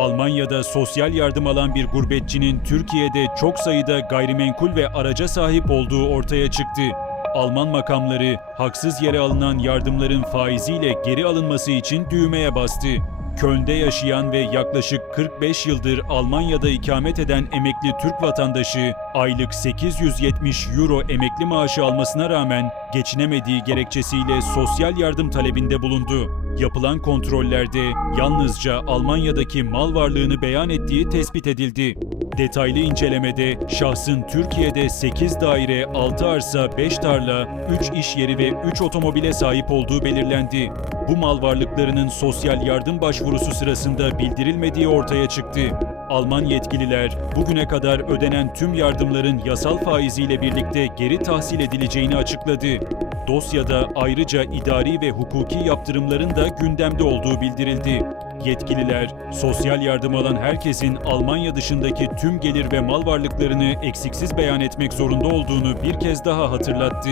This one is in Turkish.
Almanya'da sosyal yardım alan bir gurbetçinin Türkiye'de çok sayıda gayrimenkul ve araca sahip olduğu ortaya çıktı. Alman makamları haksız yere alınan yardımların faiziyle geri alınması için düğmeye bastı. Köln'de yaşayan ve yaklaşık 45 yıldır Almanya'da ikamet eden emekli Türk vatandaşı aylık 870 euro emekli maaşı almasına rağmen geçinemediği gerekçesiyle sosyal yardım talebinde bulundu. Yapılan kontrollerde yalnızca Almanya'daki mal varlığını beyan ettiği tespit edildi. Detaylı incelemede şahsın Türkiye'de 8 daire, 6 arsa, 5 tarla, 3 iş yeri ve 3 otomobile sahip olduğu belirlendi. Bu mal varlıklarının sosyal yardım başvurusu sırasında bildirilmediği ortaya çıktı. Alman yetkililer bugüne kadar ödenen tüm yardımların yasal faiziyle birlikte geri tahsil edileceğini açıkladı. Dosyada ayrıca idari ve hukuki yaptırımların da gündemde olduğu bildirildi. Yetkililer, sosyal yardım alan herkesin Almanya dışındaki tüm gelir ve mal varlıklarını eksiksiz beyan etmek zorunda olduğunu bir kez daha hatırlattı.